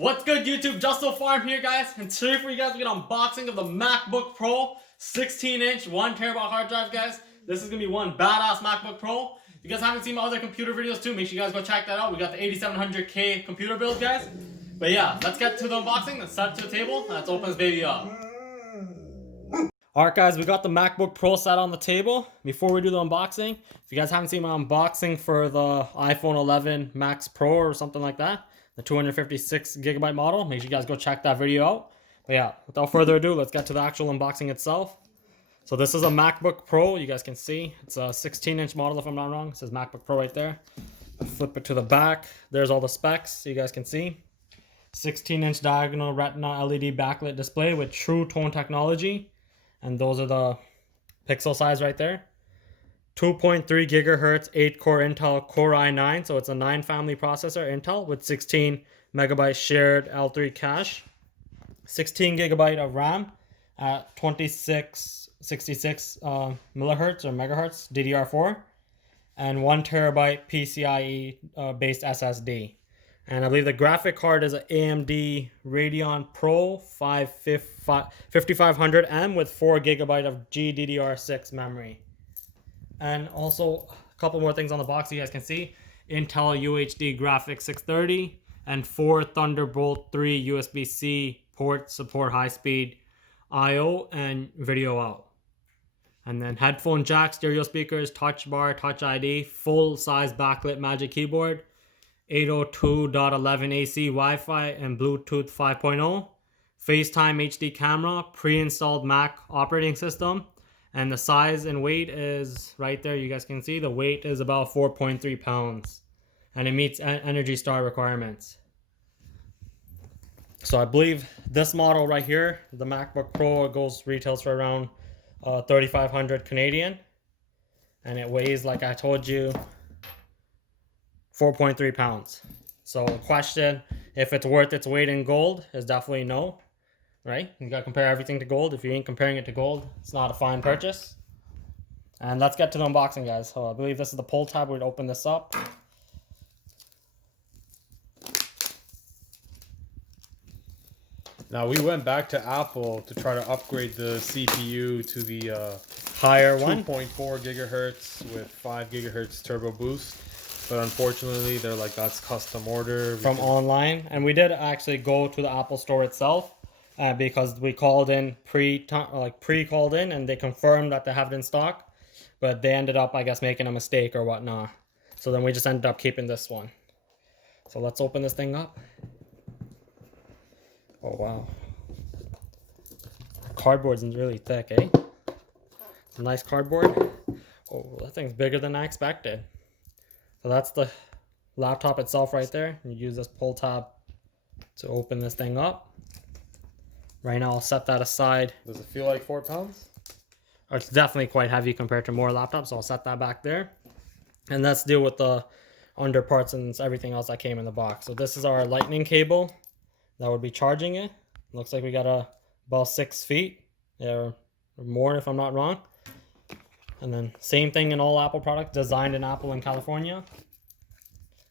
What's good, YouTube? Justo Farm here, guys. And today for you guys, we got an unboxing of the MacBook Pro 16-inch 1TB hard drive, guys. This is gonna be one badass MacBook Pro. If you guys haven't seen my other computer videos too, make sure you guys go check that out. We got the 8700K computer build, guys. But yeah, let's get to the unboxing. Let's set it to the table. Let's open this baby up. Alright guys, we got the MacBook Pro set on the table. Before we do the unboxing, if you guys haven't seen my unboxing for the iPhone 11 Max Pro or something like that, the 256GB model, make sure you guys go check that video out. But yeah, without further ado, let's get to the actual unboxing itself. So this is a MacBook Pro. You guys can see it's a 16-inch model if I'm not wrong. It says MacBook Pro right there. Flip it to the back. There's all the specs so you guys can see. 16-inch diagonal retina LED backlit display with true tone technology. And those are the pixel size right there. 2.3 gigahertz, 8-core Intel Core i9. So it's a 9 family processor, Intel, with 16 megabytes shared L3 cache. 16 gigabyte of RAM at 2666 millihertz or megahertz DDR4. And 1 terabyte PCIe based SSD. And I believe the graphic card is an AMD Radeon Pro 5500M with 4 gigabyte of GDDR6 memory. And also a couple more things on the box you guys can see. Intel UHD graphics 630 and 4 Thunderbolt 3 USB-C ports support high-speed I/O and video out. And then headphone jack, stereo speakers, touch bar, touch ID, full-size backlit Magic Keyboard, 802.11 AC Wi-Fi and Bluetooth 5.0, FaceTime HD camera, pre-installed Mac operating system, and the size and weight is right there. You guys can see the weight is about 4.3 pounds, and it meets Energy Star requirements. So I believe this model right here, the MacBook Pro, retails for around 3,500 Canadian, and it weighs, like I told you, 4.3 pounds. So the question, if it's worth its weight in gold, is definitely no, right? You gotta compare everything to gold. If you ain't comparing it to gold, it's not a fine purchase. And let's get to the unboxing, guys. So I believe this is the pull tab. We'd open this up. Now we went back to Apple to try to upgrade the CPU to the higher one, 2.4 gigahertz with 5 gigahertz turbo boost. But unfortunately, they're like, that's custom order from online. And we did actually go to the Apple store itself because we called in pre-called in and they confirmed that they have it in stock. But they ended up, I guess, making a mistake or whatnot. So then we just ended up keeping this one. So let's open this thing up. Oh, wow. Cardboard's really thick, eh? It's a nice cardboard. Oh, that thing's bigger than I expected. So that's the laptop itself right there. You use this pull tab to open this thing up. Right now I'll set that aside. Does it feel like 4 pounds? It's definitely quite heavy compared to more laptops, so I'll set that back there. And let's deal with the under parts and everything else that came in the box. So this is our lightning cable that would be charging it. Looks like we got about 6 feet, or more if I'm not wrong. And then same thing in all Apple products, designed in Apple in California.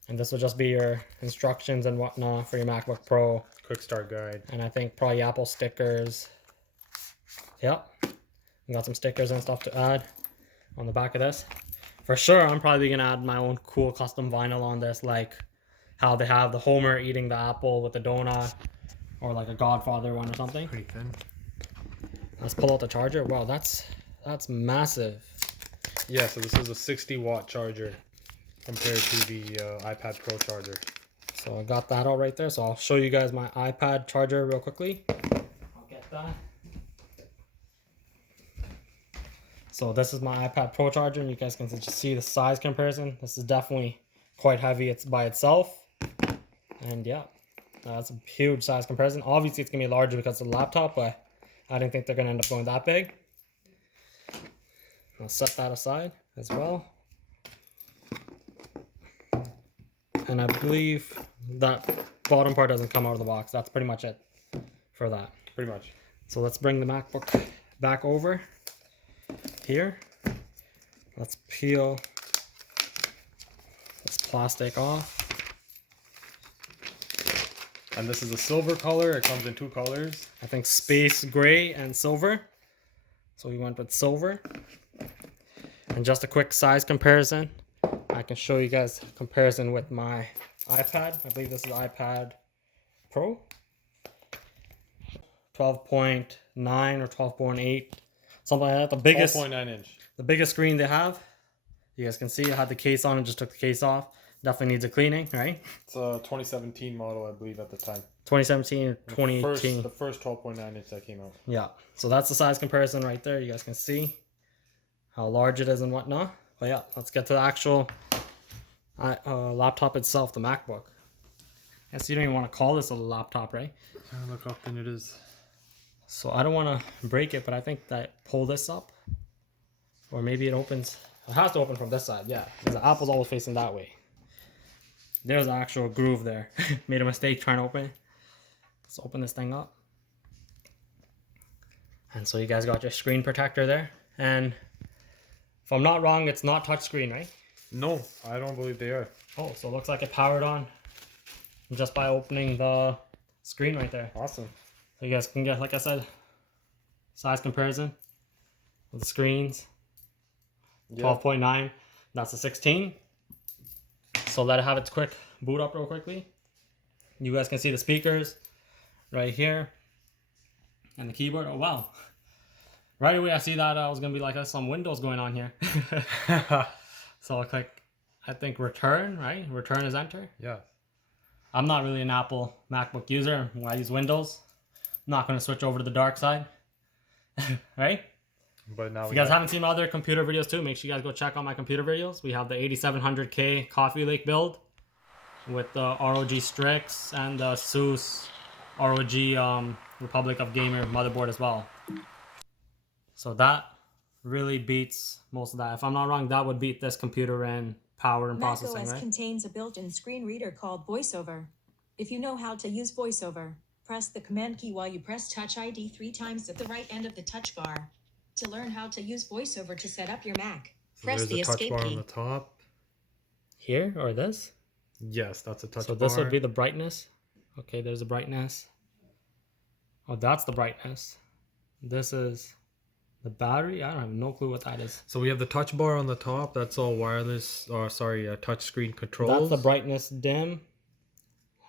And this will just be your instructions and whatnot for your MacBook Pro. Quick start guide. And I think probably Apple stickers. Yep. We got some stickers and stuff to add on the back of this. For sure, I'm probably going to add my own cool custom vinyl on this, like how they have the Homer eating the apple with the donut, or like a Godfather one or something. Pretty thin. Let's pull out the charger. Wow, that's massive. Yeah, so this is a 60-watt charger compared to the iPad Pro charger. So I got that all right there. So I'll show you guys my iPad charger real quickly. I'll get that. So this is my iPad Pro charger, and you guys can just see the size comparison. This is definitely quite heavy. It's by itself. And yeah, that's a huge size comparison. Obviously, it's going to be larger because of the laptop, but I didn't think they're going to end up going that big. I'll set that aside as well. And I believe that bottom part doesn't come out of the box. That's pretty much it for that. Pretty much. So let's bring the MacBook back over here. Let's peel this plastic off. And this is a silver color. It comes in 2 colors. I think space gray and silver. So we went with silver. And just a quick size comparison. I can show you guys a comparison with my iPad. I believe this is iPad Pro. 12.9 or 12.8. Something like that. The biggest 12.9 inch. The biggest screen they have. You guys can see I had the case on and just took the case off. Definitely needs a cleaning, right? It's a 2017 model, I believe, at the time. 2017 or 2018. The first 12.9 inch that came out. Yeah. So that's the size comparison right there. You guys can see how large it is and whatnot. But yeah, let's get to the actual laptop itself, the MacBook. I guess you don't even want to call this a laptop, right? Look how thin it is. So I don't want to break it, but I think that pull this up. Or maybe it opens. It has to open from this side, yeah. Because the Apple's always facing that way. There's an actual groove there. Made a mistake trying to open it. Let's open this thing up. And so you guys got your screen protector there. And if I'm not wrong, it's not touchscreen, right? No, I don't believe they are. Oh, so it looks like it powered on just by opening the screen right there. Awesome. So you guys can get, like I said, size comparison with the screens. 12.9. That's a 16. So let it have its quick boot up real quickly. You guys can see the speakers right here and the keyboard. Oh wow! Right away I see that I was gonna be like, there's some Windows going on here. So I'll click, I think return, right? Return is enter. Yeah. I'm not really an Apple MacBook user. I use Windows. I'm not gonna switch over to the dark side. Right? But now if you guys haven't seen my other computer videos too, make sure you guys go check out my computer videos. We have the 8700K Coffee Lake build with the ROG Strix and the ASUS ROG Republic of Gamer motherboard as well. So that really beats most of that. If I'm not wrong, that would beat this computer in power and processing, macOS right? contains a built-in screen reader called VoiceOver. If you know how to use VoiceOver, press the command key while you press Touch ID 3 times at the right end of the touch bar. To learn how to use VoiceOver to set up your Mac, press the escape bar key. on the top. Here or this? Yes, that's a touch So bar. this would be the brightness. Okay, there's the brightness. Oh, that's the brightness. This is the battery. I don't have no clue what that is. So we have the touch bar on the top. That's all wireless, or sorry, touch screen controls. That's the brightness dim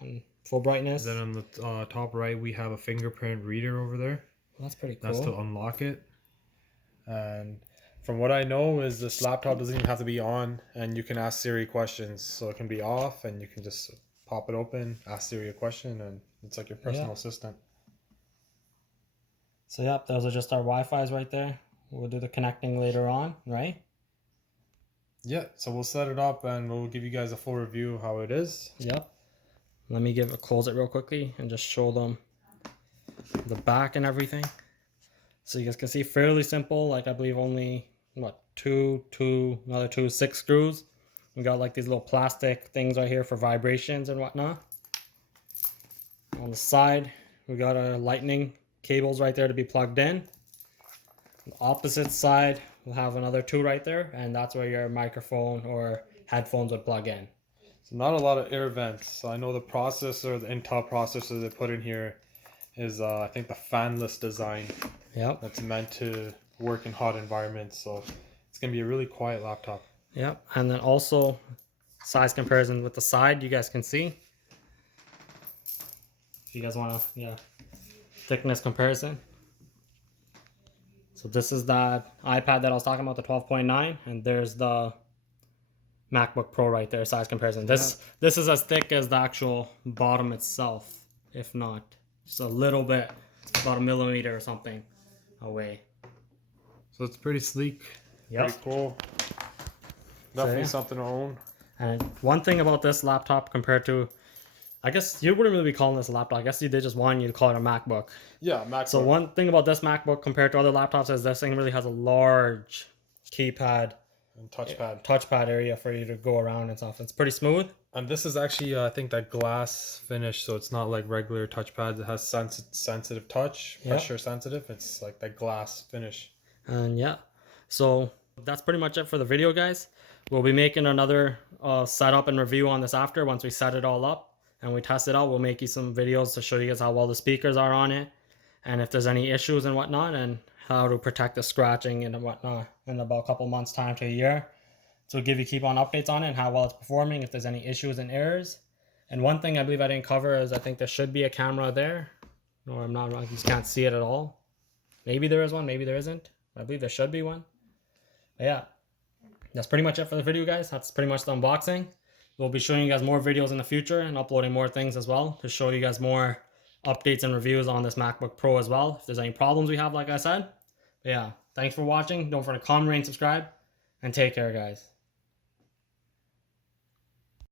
and full brightness. Then on the top right, we have a fingerprint reader over there. Well, that's pretty cool. That's to unlock it. And from what I know is this laptop doesn't even have to be on, and you can ask Siri questions. So it can be off and you can just pop it open, ask Siri a question, and it's like your personal assistant. So yep, those are just our Wi-Fi's right there. We'll do the connecting later on, right? Yeah, so we'll set it up and we'll give you guys a full review of how it is. Yep. Let me close it real quickly and just show them the back and everything. So you guys can see fairly simple, like I believe only, what, another two, 6 screws. We got like these little plastic things right here for vibrations and whatnot. On the side, we got our lightning cables right there to be plugged in. The opposite side, we'll have another 2 right there, and that's where your microphone or headphones would plug in. So not a lot of air vents. So I know the processor, the Intel processor they put in here is I think the fanless design. Yep. That's meant to work in hot environments. So it's gonna be a really quiet laptop. Yep. And then also size comparison with the side, you guys can see. If you guys want to, thickness comparison. So this is that iPad that I was talking about, the 12.9, and there's the MacBook Pro right there, size comparison. This is as thick as the actual bottom itself, if not just a little bit, about a millimeter or something away. So it's pretty sleek, pretty cool. Definitely something to own. And one thing about this laptop compared to, I guess you wouldn't really be calling this a laptop. I guess they just want you to call it a MacBook. Yeah, MacBook. So one thing about this MacBook compared to other laptops is this thing really has a large keypad and touchpad area for you to go around and stuff. It's pretty smooth. And this is actually, I think, that glass finish, so it's not like regular touchpads. It has sensitive touch, pressure sensitive. It's like that glass finish. And so that's pretty much it for the video, guys. We'll be making another setup and review on this after once we set it all up and we test it out, we'll make you some videos to show you guys how well the speakers are on it, and if there's any issues and whatnot, and how to protect the scratching and whatnot in about a couple months time to a year. So we'll keep on updates on it and how well it's performing, if there's any issues and errors. And one thing I believe I didn't cover is I think there should be a camera there. Or I'm not wrong, you just can't see it at all. Maybe there is one, maybe there isn't. I believe there should be one. But yeah, that's pretty much it for the video, guys. That's pretty much the unboxing. We'll be showing you guys more videos in the future and uploading more things as well to show you guys more updates and reviews on this MacBook Pro as well. If there's any problems we have, like I said. But yeah, thanks for watching. Don't forget to comment, rate, and subscribe. And take care, guys.